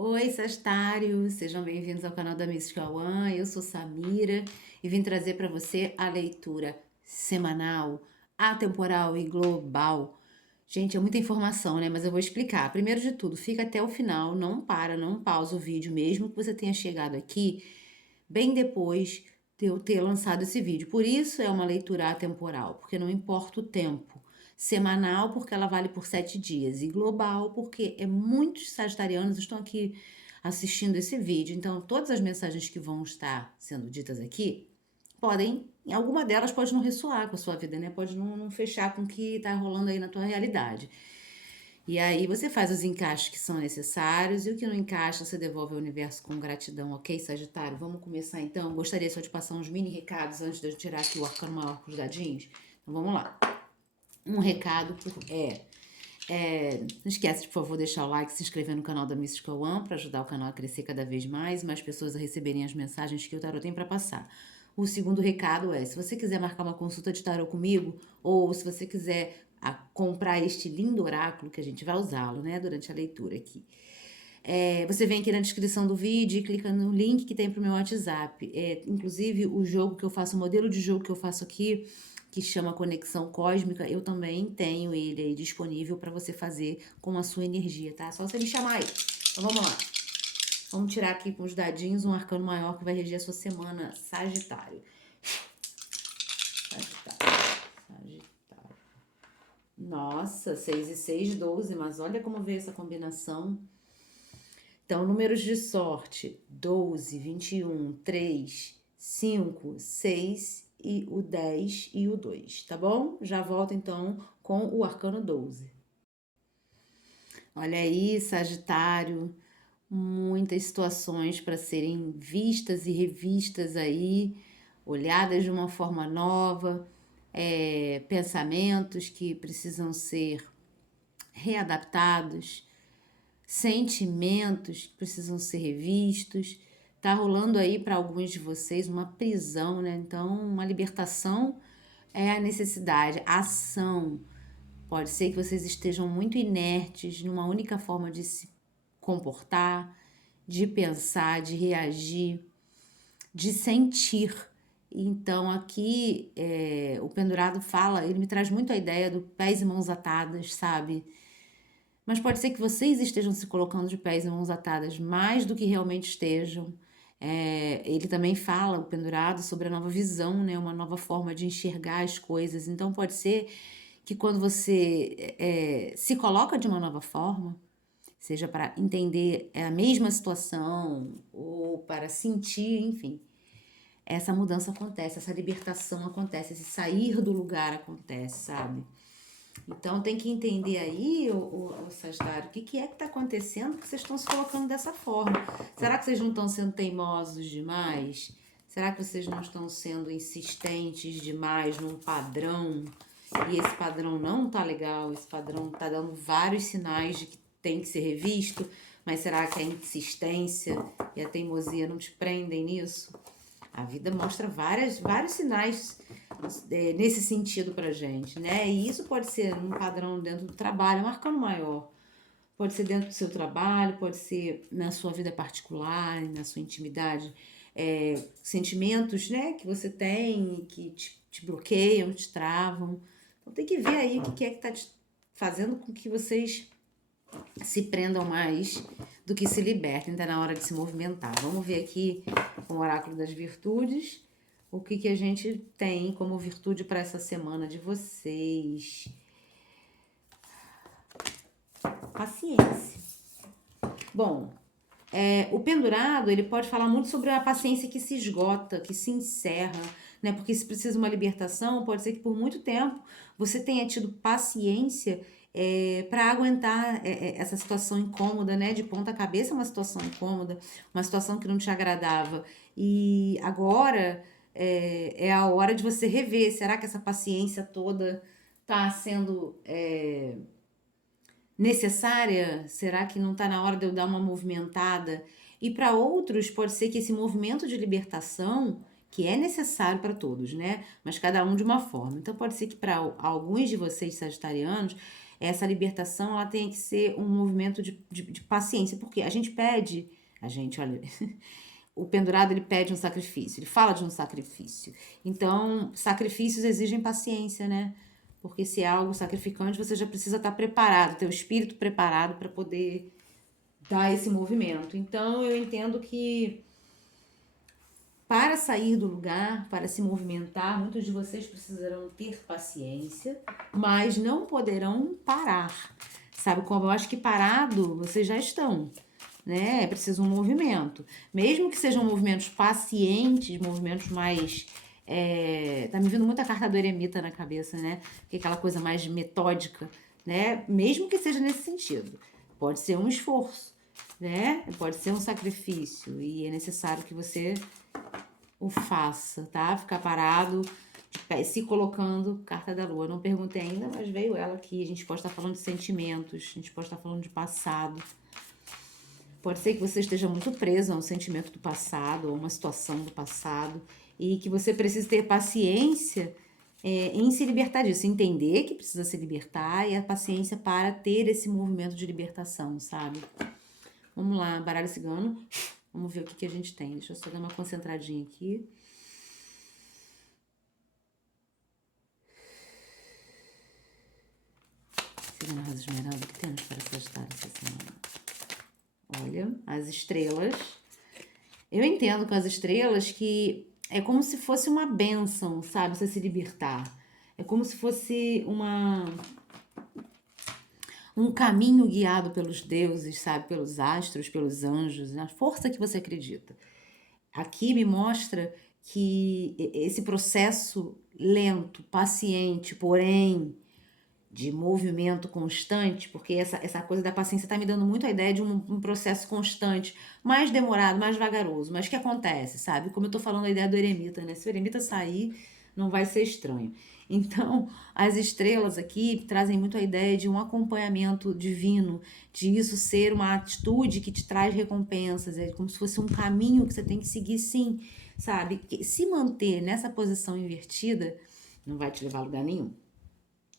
Oi, Sagitário! Sejam bem-vindos ao canal da Miss Cauã. Eu sou Samira e vim trazer para você a leitura semanal, atemporal e global. Gente, é muita informação, né? Mas eu vou explicar. Primeiro de tudo, fica até o final, não pausa o vídeo, mesmo que você tenha chegado aqui bem depois de eu ter lançado esse vídeo. Por isso é uma leitura atemporal, porque não importa o tempo. Semanal, porque ela vale por 7 dias. E global, porque muitos sagitarianos estão aqui assistindo esse vídeo. Então, todas as mensagens que vão estar sendo ditas aqui podem, em alguma delas pode não ressoar com a sua vida, né? Pode não fechar com o que está rolando aí na tua realidade. E aí você faz os encaixes que são necessários e o que não encaixa você devolve ao universo com gratidão, ok, Sagitário? Vamos começar então? Gostaria só de passar uns mini recados antes de eu tirar aqui o arcano maior com os dadinhos? Então vamos lá. Um recado não esquece de, por favor, deixar o like, se inscrever no canal da Mística One para ajudar o canal a crescer cada vez mais pessoas a receberem as mensagens que o tarot tem para passar. O segundo recado é, se você quiser marcar uma consulta de tarot comigo, ou se você quiser comprar este lindo oráculo, que a gente vai usá-lo, né, durante a leitura aqui. Você vem aqui na descrição do vídeo e clica no link que tem pro meu WhatsApp. Inclusive, o jogo que eu faço, o modelo de jogo que eu faço aqui, que chama Conexão Cósmica, eu também tenho ele aí disponível para você fazer com a sua energia, tá? Só você me chamar aí. Então vamos lá. Vamos tirar aqui com os dadinhos um arcano maior que vai reger a sua semana, Sagitário. Sagitário. Nossa, 6 e 6, 12, mas olha como veio essa combinação. Então, números de sorte: 12, 21, 3, 5, 6 e o 10 e o 2, tá bom? Já volto então com o arcano 12. Olha aí, Sagitário, muitas situações para serem vistas e revistas aí, olhadas de uma forma nova, pensamentos que precisam ser readaptados, sentimentos que precisam ser revistos. Tá rolando aí para alguns de vocês uma prisão, né? Então, uma libertação é a necessidade, a ação. Pode ser que vocês estejam muito inertes numa única forma de se comportar, de pensar, de reagir, de sentir. Então, aqui o pendurado fala, ele me traz muito a ideia do pés e mãos atadas, sabe? Mas pode ser que vocês estejam se colocando de pés e mãos atadas mais do que realmente estejam. Ele também fala, o pendurado, sobre a nova visão, né? Uma nova forma de enxergar as coisas. Então pode ser que quando você se coloca de uma nova forma, seja para entender a mesma situação ou para sentir, enfim, essa mudança acontece, essa libertação acontece, esse sair do lugar acontece, sabe? Então tem que entender aí, o Sagitário, o que é que está acontecendo que vocês estão se colocando dessa forma. Será que vocês não estão sendo teimosos demais? Será que vocês não estão sendo insistentes demais num padrão? E esse padrão não tá legal, esse padrão tá dando vários sinais de que tem que ser revisto, mas será que a insistência e a teimosia não te prendem nisso? A vida mostra vários sinais nesse sentido pra gente, né? E isso pode ser um padrão dentro do trabalho, um arcano maior. Pode ser dentro do seu trabalho, pode ser na sua vida particular, na sua intimidade. Sentimentos, né, que você tem, que te bloqueiam, te travam. Então tem que ver aí o que é que tá fazendo com que vocês se prendam mais do que se libertem, tá na hora de se movimentar. Vamos ver aqui com o oráculo das virtudes, o que a gente tem como virtude para essa semana de vocês. Paciência. Bom, o pendurado, ele pode falar muito sobre a paciência que se esgota, que se encerra, né? Porque se precisa de uma libertação, pode ser que por muito tempo você tenha tido paciência para aguentar essa situação incômoda, né? De ponta cabeça, uma situação incômoda, uma situação que não te agradava. E agora é a hora de você rever. Será que essa paciência toda está sendo necessária? Será que não está na hora de eu dar uma movimentada? E para outros, pode ser que esse movimento de libertação, que é necessário para todos, né? Mas cada um de uma forma. Então, pode ser que para alguns de vocês, sagitarianos, essa libertação, ela tem que ser um movimento de paciência, porque a gente pede, olha, o pendurado, ele pede um sacrifício, ele fala de um sacrifício. Então, sacrifícios exigem paciência, né? Porque se é algo sacrificante, você já precisa estar preparado, ter o espírito preparado para poder dar esse movimento. Então, eu entendo que para sair do lugar, para se movimentar, muitos de vocês precisarão ter paciência, mas não poderão parar. Sabe como? Eu acho que parado vocês já estão, né? É preciso um movimento. Mesmo que sejam movimentos pacientes, movimentos mais... tá me vindo muita carta do eremita na cabeça, né? Que é aquela coisa mais metódica, né? Mesmo que seja nesse sentido. Pode ser um esforço, né? Pode ser um sacrifício. E é necessário que você o faça, tá? Ficar parado, de pé, se colocando, carta da lua. Não perguntei ainda, mas veio ela aqui. A gente pode estar falando de sentimentos, a gente pode estar falando de passado. Pode ser que você esteja muito preso a um sentimento do passado, a uma situação do passado, e que você precise ter paciência em se libertar disso, entender que precisa se libertar e a paciência para ter esse movimento de libertação, sabe? Vamos lá, baralho cigano. Vamos ver o que a gente tem. Deixa eu só dar uma concentradinha aqui. Cigano Rosa Esmeralda, o que temos para Sagitário essa semana? Olha, as estrelas. Eu entendo com as estrelas que é como se fosse uma bênção, sabe? Você se libertar. É como se fosse um caminho guiado pelos deuses, sabe? Pelos astros, pelos anjos, na força que você acredita. Aqui me mostra que esse processo lento, paciente, porém de movimento constante, porque essa coisa da paciência está me dando muito a ideia de um processo constante, mais demorado, mais vagaroso. Mas o que acontece, sabe? Como eu tô falando a ideia do eremita, né? Se o eremita sair, não vai ser estranho. Então, as estrelas aqui trazem muito a ideia de um acompanhamento divino, de isso ser uma atitude que te traz recompensas, é como se fosse um caminho que você tem que seguir, sim, sabe? Se manter nessa posição invertida não vai te levar a lugar nenhum.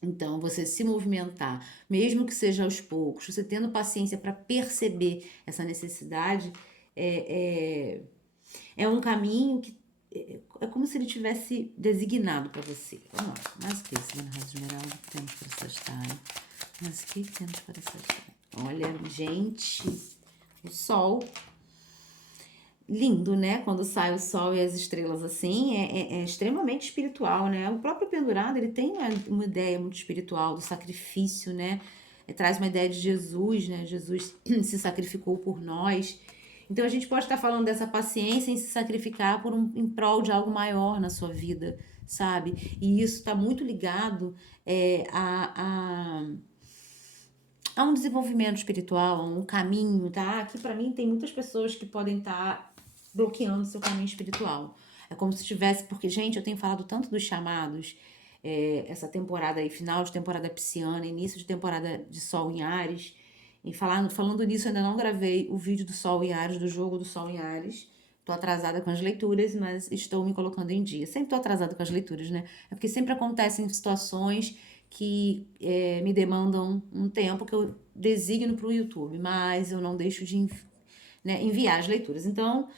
Então, você se movimentar, mesmo que seja aos poucos, você tendo paciência para perceber essa necessidade, é, é um caminho que é como se ele tivesse designado para você. Vamos lá, mais o que esse Raso Esmeralda que temos para Sagitário? Mas o que temos para Sagitário? Olha, gente, o Sol. Lindo, né? Quando sai o sol e as estrelas assim, é extremamente espiritual, né? O próprio pendurado, ele tem uma ideia muito espiritual do sacrifício, né? Traz uma ideia de Jesus, né? Jesus se sacrificou por nós. Então a gente pode estar falando dessa paciência em se sacrificar em prol de algo maior na sua vida, sabe? E isso está muito ligado a um desenvolvimento espiritual, a um caminho, tá? Aqui para mim tem muitas pessoas que podem estar bloqueando seu caminho espiritual. É como se tivesse, porque, gente, eu tenho falado tanto dos chamados, essa temporada aí, final de temporada pisciana, início de temporada de Sol em Áries, e falando nisso, ainda não gravei o vídeo do Sol em Áries, do jogo do Sol em Áries. Tô atrasada com as leituras, mas estou me colocando em dia. Sempre tô atrasada com as leituras, né? É porque sempre acontecem situações que me demandam um tempo que eu designo para o YouTube, mas eu não deixo de enviar as leituras. Então,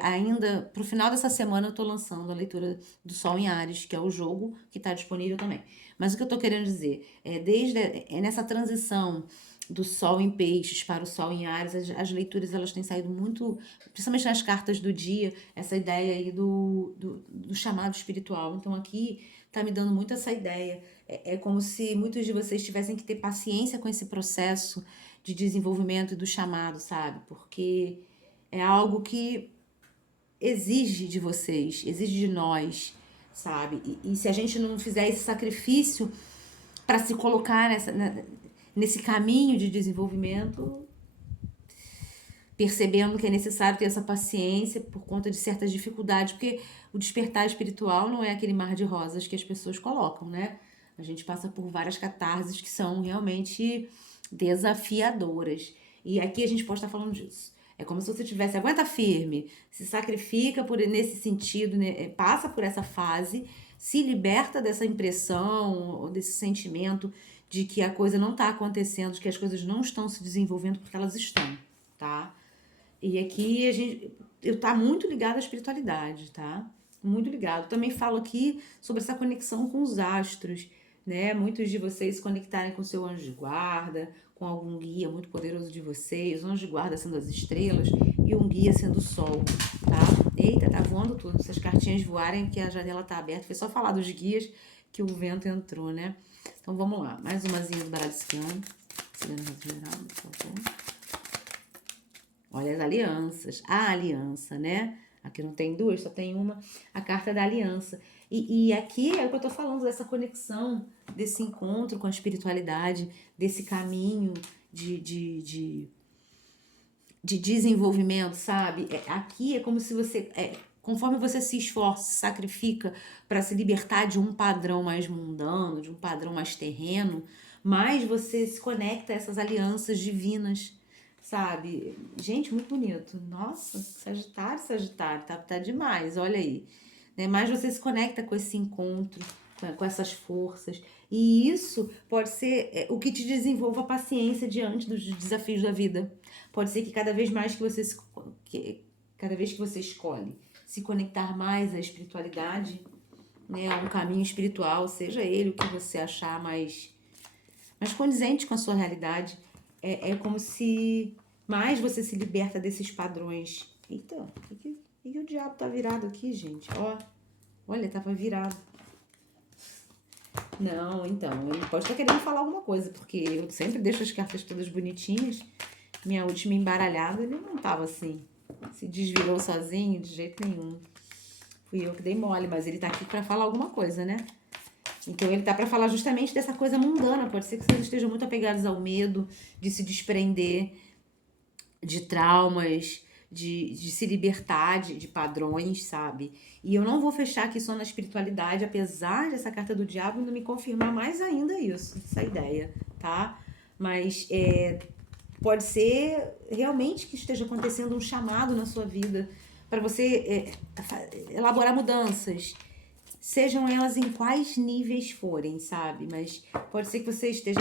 ainda pro final dessa semana eu tô lançando a leitura do Sol em Áries, que é o jogo que tá disponível também. Mas o que eu tô querendo dizer nessa transição do Sol em Peixes para o Sol em Áries, as leituras elas têm saído muito, principalmente nas cartas do dia, essa ideia aí do chamado espiritual. Então aqui tá me dando muito essa ideia. É como se muitos de vocês tivessem que ter paciência com esse processo de desenvolvimento e do chamado, sabe? Porque é algo que exige de vocês, exige de nós, sabe? E se a gente não fizer esse sacrifício para se colocar nesse caminho de desenvolvimento, percebendo que é necessário ter essa paciência por conta de certas dificuldades, porque o despertar espiritual não é aquele mar de rosas que as pessoas colocam, né? A gente passa por várias catarses que são realmente desafiadoras. E aqui a gente pode estar falando disso. É como se você tivesse, aguenta firme, se sacrifica nesse sentido, né? Passa por essa fase, se liberta dessa impressão, ou desse sentimento de que a coisa não tá acontecendo, de que as coisas não estão se desenvolvendo porque elas estão, tá? E aqui eu tá muito ligado à espiritualidade, tá? Muito ligado. Também falo aqui sobre essa conexão com os astros, né? Muitos de vocês se conectarem com seu anjo de guarda, com algum guia muito poderoso de vocês, o anjo de guarda sendo as estrelas e um guia sendo o sol, tá? Eita, tá voando tudo. Se as cartinhas voarem, que a janela tá aberta, foi só falar dos guias que o vento entrou, né? Então vamos lá, mais umazinha do baralho cigano. Cigano general, por favor. Olha as alianças, a aliança, né? Aqui não tem duas, só tem uma, a carta da aliança. E aqui é o que eu tô falando, dessa conexão, desse encontro com a espiritualidade, desse caminho de desenvolvimento, sabe? Aqui é como se você, conforme você se esforça, se sacrifica para se libertar de um padrão mais mundano, de um padrão mais terreno, mais você se conecta a essas alianças divinas, sabe? Gente, muito bonito. Nossa, Sagitário, Sagitário, tá demais, olha aí. Né? Mais você se conecta com esse encontro, com essas forças. E isso pode ser o que te desenvolva a paciência diante dos desafios da vida. Pode ser que cada vez mais cada vez que você escolhe se conectar mais à espiritualidade, né, a um caminho espiritual, seja ele o que você achar mais condizente com a sua realidade, é como se mais você se liberta desses padrões. Eita, que o diabo tá virado aqui, gente? Ó, olha, tava virado. Não, então, ele pode estar querendo falar alguma coisa, porque eu sempre deixo as cartas todas bonitinhas. Minha última embaralhada, ele não tava assim. Se desvirou sozinho, de jeito nenhum. Fui eu que dei mole, mas ele tá aqui pra falar alguma coisa, né? Então ele tá pra falar justamente dessa coisa mundana. Pode ser que vocês estejam muito apegados ao medo de se desprender de traumas, de se libertar de padrões, sabe? E eu não vou fechar aqui só na espiritualidade, apesar dessa carta do diabo não me confirmar mais ainda isso, essa ideia, tá? Mas pode ser realmente que esteja acontecendo um chamado na sua vida para você elaborar mudanças, sejam elas em quais níveis forem, sabe? Mas pode ser que você esteja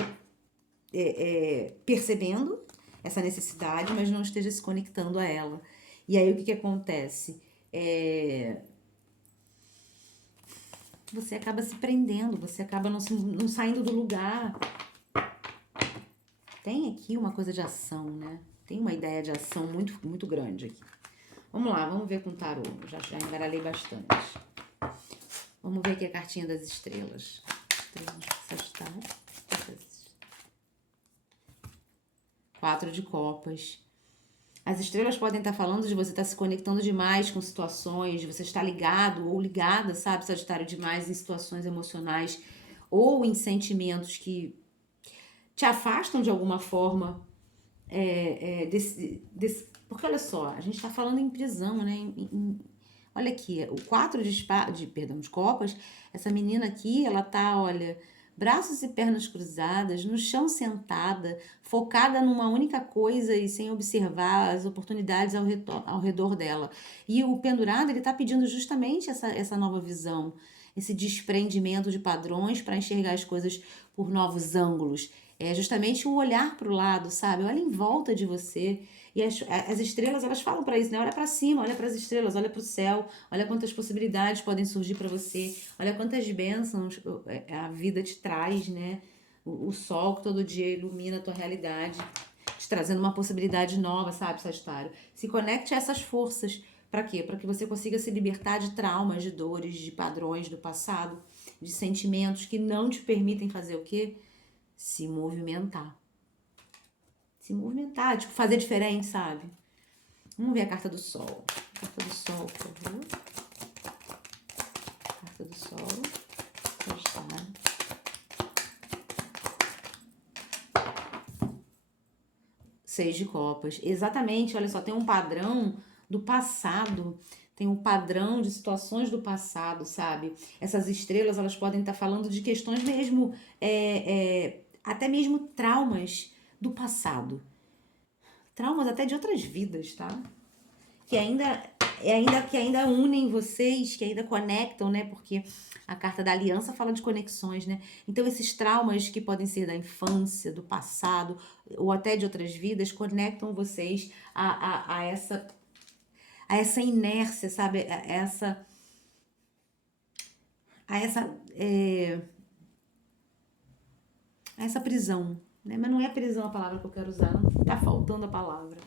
percebendo essa necessidade, mas não esteja se conectando a ela. E aí o que acontece? Você acaba se prendendo, você acaba não saindo do lugar. Tem aqui uma coisa de ação, né? Tem uma ideia de ação muito, muito grande aqui. Vamos lá, vamos ver com o tarô. Já embaralhei bastante. Vamos ver aqui a cartinha das estrelas. Estrelas Sagitário. 4 de copas. As estrelas podem estar falando de você estar se conectando demais com situações, de você estar ligado ou ligada, sabe, Sagitário, demais em situações emocionais ou em sentimentos que te afastam de alguma forma porque olha só, a gente está falando em prisão, né? Olha aqui, o 4 de copas, essa menina aqui, ela tá, olha, braços e pernas cruzadas, no chão sentada, focada numa única coisa e sem observar as oportunidades ao redor dela. E o pendurado, ele tá pedindo justamente essa nova visão, esse desprendimento de padrões para enxergar as coisas por novos ângulos. É justamente o olhar para o lado, sabe? Olha em volta de você. E as estrelas, elas falam para isso, né? Olha para cima, olha para as estrelas, olha para o céu, olha quantas possibilidades podem surgir para você, olha quantas bênçãos a vida te traz, né? O sol que todo dia ilumina a tua realidade, te trazendo uma possibilidade nova, sabe, Sagitário? Se conecte a essas forças. Para quê? Para que você consiga se libertar de traumas, de dores, de padrões do passado, de sentimentos que não te permitem fazer o quê? Se movimentar. Se movimentar, tipo, fazer diferente, sabe? Vamos ver a carta do sol. Carta do sol, por favor. Carta do sol. Sagitário. Seis de copas. Exatamente, olha só, tem um padrão do passado. Tem um padrão de situações do passado, sabe? Essas estrelas, elas podem estar falando de questões mesmo, até mesmo traumas do passado. Traumas até de outras vidas, tá? Que ainda que ainda unem vocês, que ainda conectam, né? Porque a carta da aliança fala de conexões, né? Então, esses traumas que podem ser da infância, do passado, ou até de outras vidas, conectam vocês a essa inércia, sabe? A essa prisão, né? Mas não é prisão a palavra que eu quero usar, não tá faltando a palavra.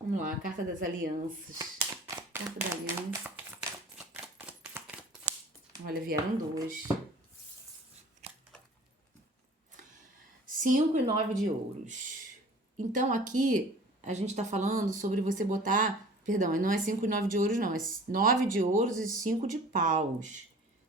Vamos lá, carta das alianças. Carta da aliança. Olha, vieram duas. 5 e 9 de ouros. Então, aqui, a gente tá falando sobre você botar... Perdão, não é 5 e 9 de ouros, não. É 9 de ouros e 5 de paus,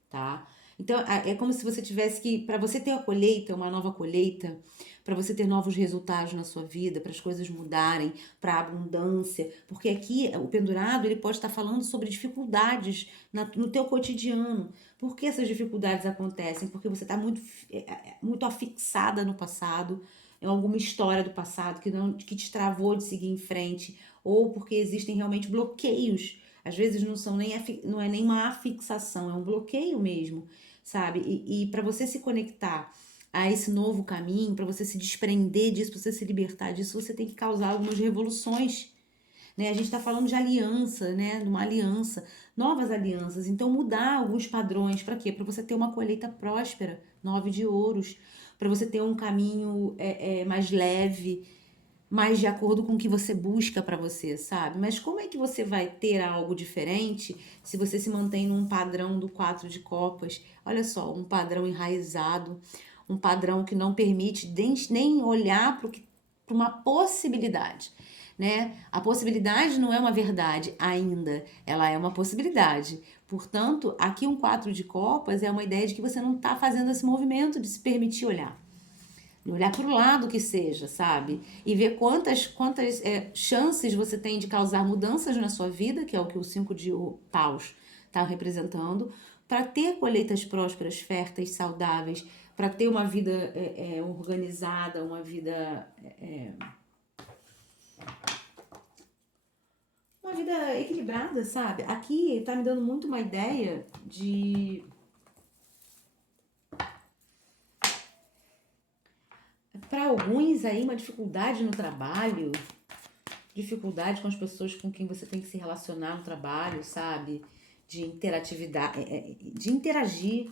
tá? Então, é como se você tivesse que... Para você ter a colheita, uma nova colheita, para você ter novos resultados na sua vida, para as coisas mudarem, para a abundância. Porque aqui, o pendurado, ele pode estar falando sobre dificuldades no teu cotidiano. Por que essas dificuldades acontecem? Porque você está muito afixada no passado, em alguma história do passado que te travou de seguir em frente, ou porque existem realmente bloqueios. Às vezes não é nem uma afixação, é um bloqueio mesmo, sabe? E para você se conectar a esse novo caminho, para você se desprender disso, para você se libertar disso, você tem que causar algumas revoluções, né? A gente está falando de aliança, né? De uma aliança, novas alianças. Então, mudar alguns padrões. Para quê? Para você ter uma colheita próspera, 9 de ouros. Para você ter um caminho mais leve, mais de acordo com o que você busca para você, sabe? Mas como é que você vai ter algo diferente se você se mantém num padrão do 4 de copas? Olha só, um padrão enraizado, um padrão que não permite nem olhar para uma possibilidade, né? A possibilidade não é uma verdade ainda, ela é uma possibilidade. Portanto, aqui um 4 de copas é uma ideia de que você não está fazendo esse movimento de se permitir olhar para o lado que seja, sabe? E ver quantas chances você tem de causar mudanças na sua vida, que é o que o 5 de paus está representando, para ter colheitas prósperas, férteis, saudáveis, para ter uma vida organizada, uma vida equilibrada, sabe? Aqui tá me dando muito uma ideia de... Para alguns aí, uma dificuldade no trabalho, dificuldade com as pessoas com quem você tem que se relacionar no trabalho, sabe? De interatividade, de interagir.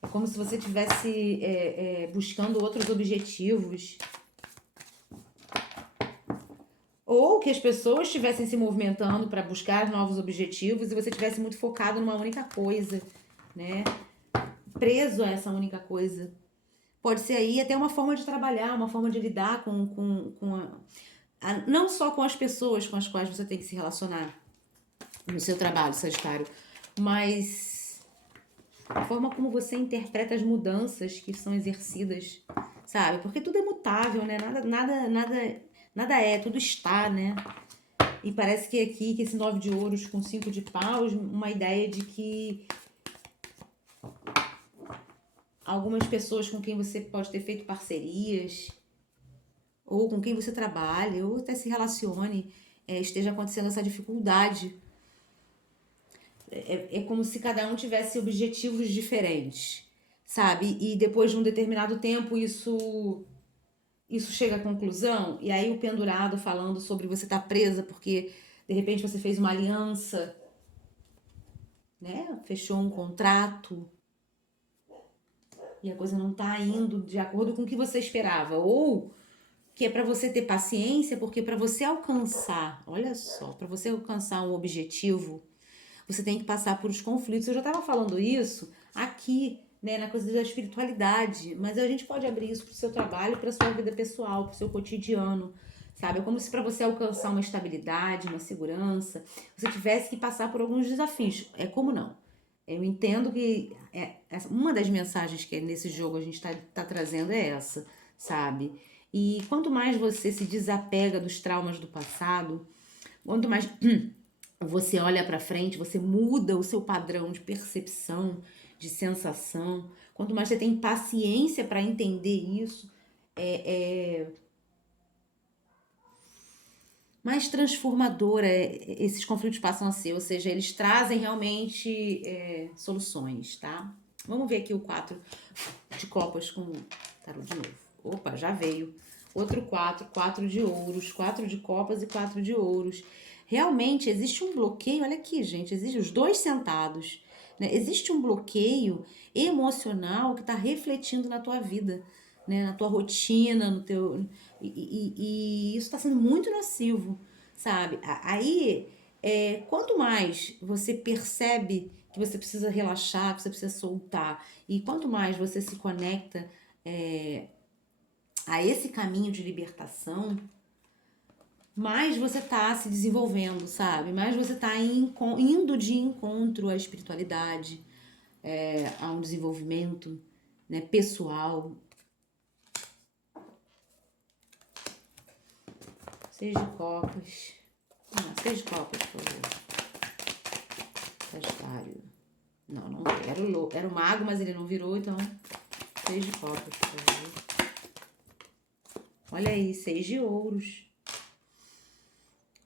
É como se você estivesse buscando outros objetivos. Ou que as pessoas estivessem se movimentando para buscar novos objetivos e você estivesse muito focado numa única coisa, né? Preso a essa única coisa. Pode ser aí até uma forma de trabalhar, uma forma de lidar não só com as pessoas com as quais você tem que se relacionar no seu trabalho, Sagitário, mas a forma como você interpreta as mudanças que são exercidas, sabe? Porque tudo é mutável, né? Nada é, tudo está, né? E parece que aqui, que esse 9 de ouros com 5 de paus, uma ideia de que algumas pessoas com quem você pode ter feito parcerias, ou com quem você trabalha, ou até se relacione, esteja acontecendo essa dificuldade. É como se cada um tivesse objetivos diferentes, sabe? E depois de um determinado tempo isso chega à conclusão, e aí o pendurado falando sobre você estar presa porque de repente você fez uma aliança, né? Fechou um contrato e a coisa não tá indo de acordo com o que você esperava, ou que é para você ter paciência, porque para você alcançar, olha só, para você alcançar um objetivo, você tem que passar por os conflitos. Eu já estava falando isso aqui, né, na coisa da espiritualidade, mas a gente pode abrir isso para o seu trabalho, para sua vida pessoal, para o seu cotidiano, sabe? É como se para você alcançar uma estabilidade, uma segurança, você tivesse que passar por alguns desafios. É como não? Eu entendo que uma das mensagens que nesse jogo a gente tá trazendo é essa, sabe? E quanto mais você se desapega dos traumas do passado, quanto mais você olha para frente, você muda o seu padrão de percepção, de sensação. Quanto mais você tem paciência para entender isso, mais transformadora esses conflitos passam a ser, ou seja, eles trazem realmente soluções, tá? Vamos ver aqui o 4 de copas com o tarô de novo. Opa, já veio. Outro 4, 4 de ouros, 4 de copas e 4 de ouros. Realmente existe um bloqueio, olha aqui, gente, existe os dois sentados, né? Existe um bloqueio emocional que está refletindo na tua vida, né? Na tua rotina, no teu e isso está sendo muito nocivo, sabe? Aí, quanto mais você percebe que você precisa relaxar, que você precisa soltar, e quanto mais você se conecta é, a esse caminho de libertação, mais você tá se desenvolvendo, sabe? Mais você tá indo de encontro à espiritualidade, a um desenvolvimento, né, pessoal. 6 de copas. 6 de copas, por favor. Sagitário. Não, não quero. Era o mago, mas ele não virou, então 6 de copas, por favor. Olha aí, 6 de ouros.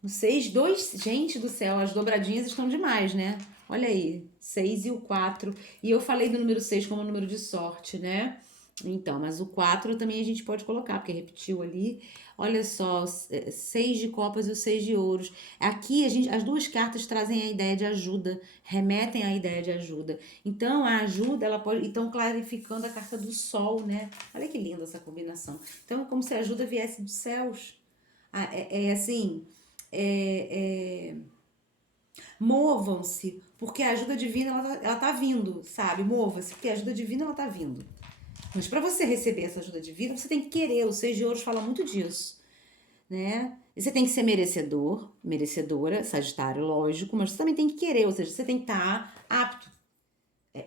O 6, 2, gente do céu, as dobradinhas estão demais, né? Olha aí, 6 e o 4. E eu falei do número 6 como número de sorte, né? Então, mas o 4 também a gente pode colocar, porque repetiu ali. Olha só, 6 de copas e o 6 de ouros. Aqui as duas cartas trazem a ideia de ajuda, remetem à ideia de ajuda. Então, a ajuda, ela pode. Então, clarificando a carta do sol, né? Olha que linda essa combinação. Então, é como se a ajuda viesse dos céus. Assim. Movam-se, porque a ajuda divina ela tá vindo, sabe? Mova-se, porque a ajuda divina ela tá vindo. Mas para você receber essa ajuda divina, você tem que querer. O 6 de ouros fala muito disso, né? E você tem que ser merecedor, merecedora, Sagitário, lógico, mas você também tem que querer, ou seja, você tem que estar apto,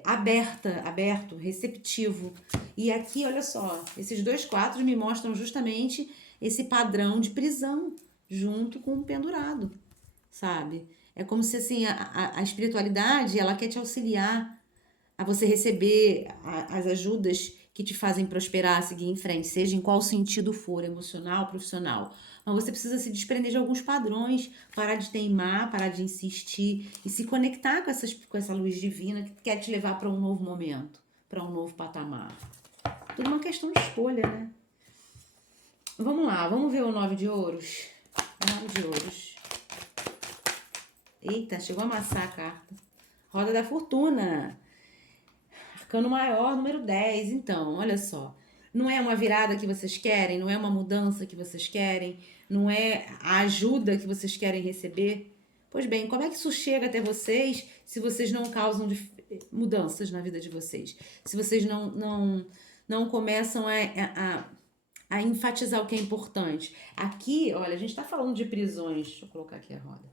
aberto, receptivo. E aqui, olha só, esses dois quadros me mostram justamente esse padrão de prisão junto com o pendurado, sabe? É como se assim a espiritualidade ela quer te auxiliar a você receber as ajudas que te fazem prosperar, seguir em frente, seja em qual sentido for, emocional, profissional. Mas você precisa se desprender de alguns padrões, parar de teimar, parar de insistir e se conectar com essa luz divina que quer te levar para um novo momento, para um novo patamar. Tudo uma questão de escolha, né? Vamos lá, vamos ver o 9 de ouros. 9 de ouros. Eita, chegou a amassar a carta. Roda da Fortuna. Arcano maior, número 10. Então, olha só. Não é uma virada que vocês querem, não é uma mudança que vocês querem, não é a ajuda que vocês querem receber. Pois bem, como é que isso chega até vocês se vocês não causam mudanças na vida de vocês? Se vocês não começam a enfatizar o que é importante. Aqui, olha, a gente está falando de prisões. Deixa eu colocar aqui a roda.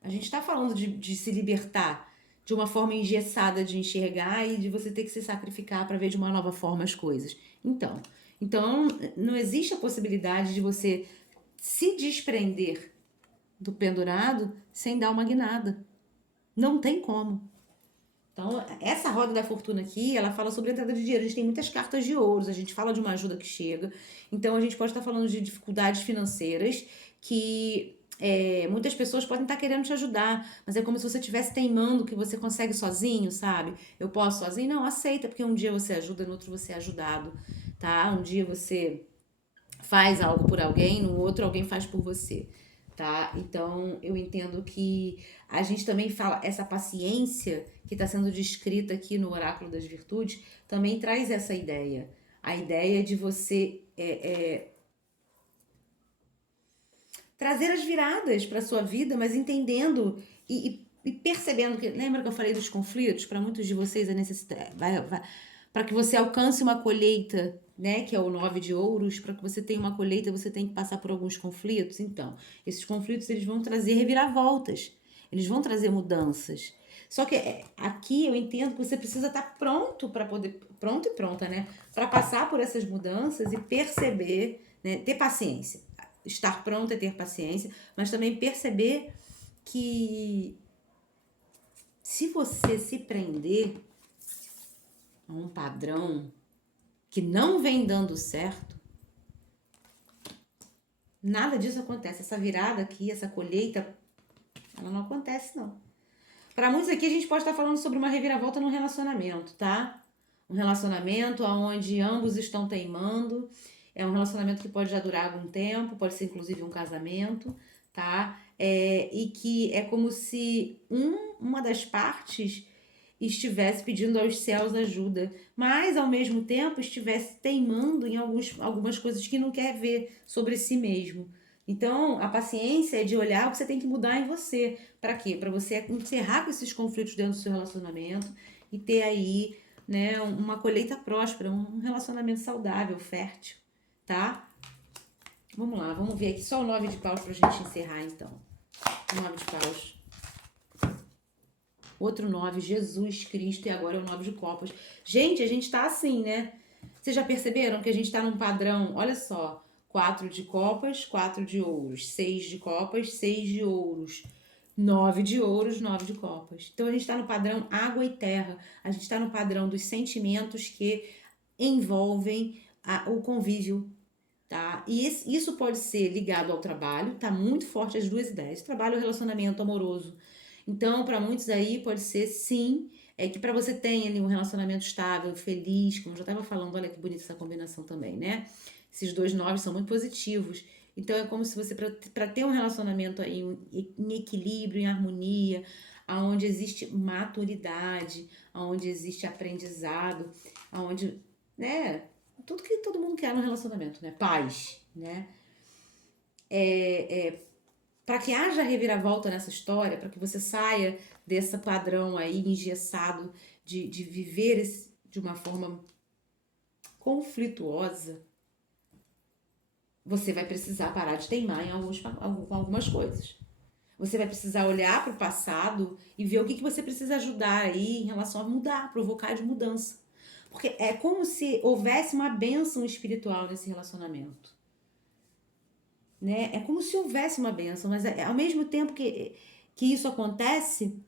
A gente está falando de se libertar de uma forma engessada de enxergar e de você ter que se sacrificar para ver de uma nova forma as coisas. Então, não existe a possibilidade de você se desprender do pendurado sem dar uma guinada. Não tem como. Então, essa roda da fortuna aqui, ela fala sobre a entrada de dinheiro. A gente tem muitas cartas de ouros, a gente fala de uma ajuda que chega. Então, a gente pode estar falando de dificuldades financeiras que muitas pessoas podem estar querendo te ajudar, mas é como se você estivesse teimando que você consegue sozinho, sabe? Eu posso sozinho? Não, aceita, porque um dia você ajuda, no outro você é ajudado, tá? Um dia você faz algo por alguém, no outro alguém faz por você, tá? Então, eu entendo que a gente também fala, essa paciência que está sendo descrita aqui no Oráculo das Virtudes, também traz essa ideia. A ideia de você trazer as viradas para sua vida, mas entendendo e percebendo que, lembra que eu falei dos conflitos? Para muitos de vocês a necessidade para que você alcance uma colheita, né, que é o 9 de ouros, para que você tenha uma colheita, você tem que passar por alguns conflitos. Então, esses conflitos eles vão trazer reviravoltas. Eles vão trazer mudanças. Só que aqui eu entendo que você precisa estar pronto para poder pronto e pronta, né, para passar por essas mudanças e perceber, né, ter paciência. Estar pronto é ter paciência, mas também perceber que se você se prender a um padrão que não vem dando certo, Nada disso acontece. Essa virada aqui, essa colheita, ela não acontece, não. Para muitos aqui, a gente pode estar falando sobre uma reviravolta num relacionamento, tá? Um relacionamento onde ambos estão teimando. É um relacionamento que pode já durar algum tempo, pode ser inclusive um casamento, tá? E que é como se uma das partes estivesse pedindo aos céus ajuda, mas ao mesmo tempo estivesse teimando em algumas coisas que não quer ver sobre si mesmo. Então, a paciência é de olhar o que você tem que mudar em você. Para quê? Para você encerrar com esses conflitos dentro do seu relacionamento e ter aí, né, uma colheita próspera, um relacionamento saudável, fértil, tá? Vamos lá, vamos ver aqui só o 9 de paus pra gente encerrar, então. 9 de paus. Outro 9, Jesus Cristo, e agora é o 9 de copas. Gente, a gente tá assim, né? Vocês já perceberam que a gente tá num padrão, olha só, 4 de copas, 4 de ouros, 6 de copas, 6 de ouros, 9 de ouros, 9 de copas. Então a gente tá no padrão água e terra, a gente tá no padrão dos sentimentos que envolvem o convívio, tá? E isso pode ser ligado ao trabalho, tá muito forte as duas ideias, trabalho e relacionamento amoroso. Então, para muitos aí pode ser sim, que para você tenha ali um relacionamento estável, feliz, como eu já estava falando, olha que bonita essa combinação também, né? Esses dois noves são muito positivos. Então é como se você, para ter um relacionamento aí em equilíbrio, em harmonia, aonde existe maturidade, aonde existe aprendizado, aonde, né, tudo que todo mundo quer no relacionamento, né? Paz, né? Para que haja reviravolta nessa história, para que você saia desse padrão aí engessado de viver de uma forma conflituosa, você vai precisar parar de teimar com algumas coisas. Você vai precisar olhar para o passado e ver o que você precisa ajudar aí em relação a mudar, provocar de mudança. Porque é como se houvesse uma bênção espiritual nesse relacionamento. Né? É como se houvesse uma bênção, mas ao mesmo tempo que isso acontece,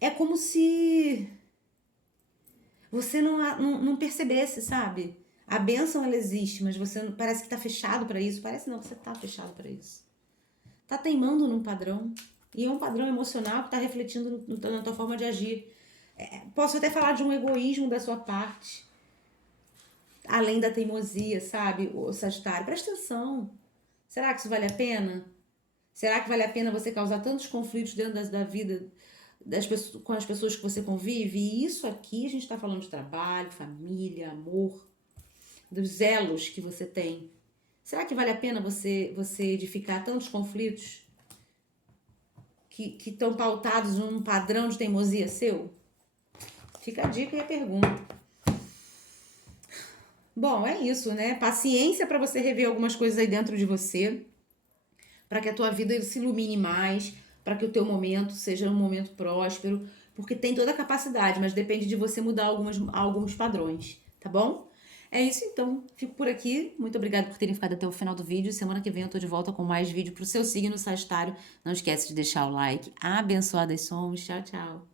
é como se você não percebesse, sabe? A bênção, ela existe, mas você parece que tá fechado para isso. Parece não, você tá fechado para isso. Tá teimando num padrão. E é um padrão emocional que tá refletindo na tua forma de agir. Posso até falar de um egoísmo da sua parte. Além da teimosia, sabe? O Sagitário, presta atenção. Será que isso vale a pena? Será que vale a pena você causar tantos conflitos dentro da vida com as pessoas que você convive? E isso aqui a gente está falando de trabalho, família, amor, dos zelos que você tem. Será que vale a pena você edificar tantos conflitos que estão pautados num padrão de teimosia seu? Fica a dica e a pergunta. Bom, é isso, né? Paciência para você rever algumas coisas aí dentro de você, para que a tua vida se ilumine mais, para que o teu momento seja um momento próspero, porque tem toda a capacidade, mas depende de você mudar alguns padrões, tá bom? É isso então, fico por aqui, muito obrigada por terem ficado até o final do vídeo, semana que vem eu tô de volta com mais vídeo pro seu signo Sagitário, não esquece de deixar o like, abençoadas somos, tchau, tchau!